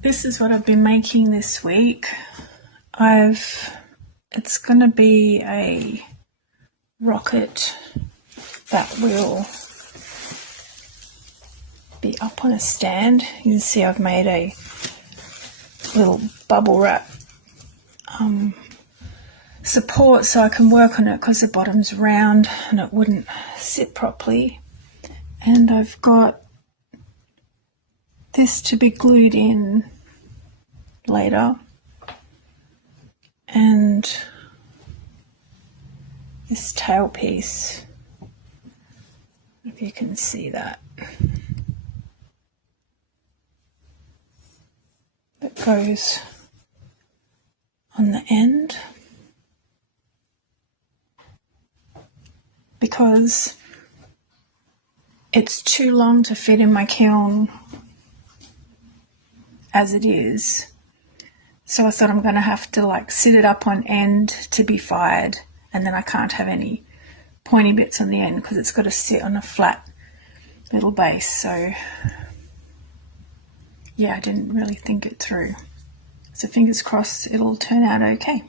This is what I've been making this week. It's going to be a rocket that will be up on a stand. You can see I've made a little bubble wrap support so I can work on it because the bottom's round and it wouldn't sit properly. And I've got this to be glued in later, and this tail piece, if you can see that goes on the end, because it's too long to fit in my kiln as it is. So I thought I'm going to have to sit it up on end to be fired, and then I can't have any pointy bits on the end because it's got to sit on a flat little base. So yeah, I didn't really think it through. So fingers crossed it'll turn out okay.